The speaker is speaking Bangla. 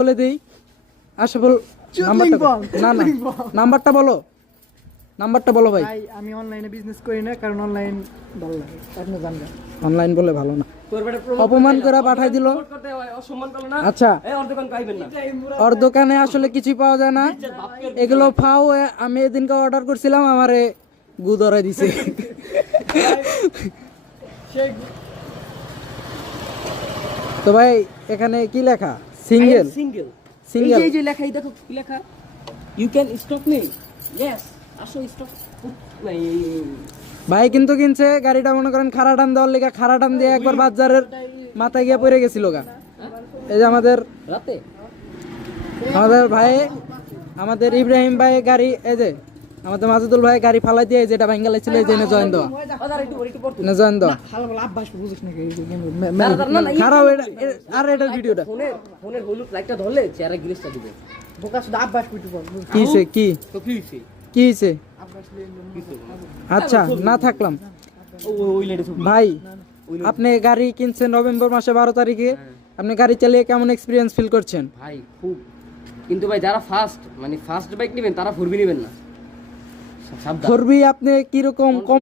বলে দেই আশা বল নাম্বারটা না না নাম্বারটা বলো ভাই। ভাই আমি অনলাইনে বিজনেস করি না, কারণ অনলাইন ভালো লাগে, আপনি জানবেন। অনলাইন বলে ভালো না, অপমান করে পাঠাই দিল। আচ্ছা, ওর দোকানে আসলে কিছুই পাওয়া যায় না, এগুলো ফাও। আমি এদিনকে অর্ডার করছিলাম, আমারে গু ধরাই দিছে। তো ভাই এখানে কি লেখা? সিঙ্গেল সিঙ্গেল সিঙ্গেল এই যে লেখা, এই দেখো কি লেখা, you can stalk me. Yes, আসো স্টক। ভাই কিন্তু কিনছে গাড়িটা, মনে করেন খাড়া টান দেওয়ার লেগে খাড়া টান দিয়ে একবার বাজারের মাথায় গিয়ে পড়ে গেছিল গা। এই যে আমাদের রাতে ভাই, আমাদের ইব্রাহিম ভাই গাড়ি, এই যে আমাদের মাজুদুল ভাই গাড়ি ফালাই দিয়ে যেটা ভাঙ্গালাই ছিল, এই যে জয়েন দেওয়া জয়েন দেওয়া ভালো ভালো আব্বাস বুঝিস নাকি? খারাপ। আর এটার ভিডিওটা ফোনের হলুদ লাইটটা ধরলে চেহারা গ্লিচটা দিবে। বোকা শুধু আব্বাস কইতে পারবো। কি হইছে? কি তো কি হইছে? কি হইছে? আব্বাস লেন আচ্ছা না থাকলাম ওই লাইটে ভাই। আপনি গাড়ি কিনছেন নভেম্বর মাসে 12 তারিখে, আপনি গাড়ি চালিয়ে কেমন এক্সপিরিয়েন্স ফিল করছেন? ভাই খুব, কিন্তু ভাই যারা ফার্স্ট বাইক নেবেন তারা ফোরবি নেবেন না, সাবধান। করবি আপনি কিরকম কম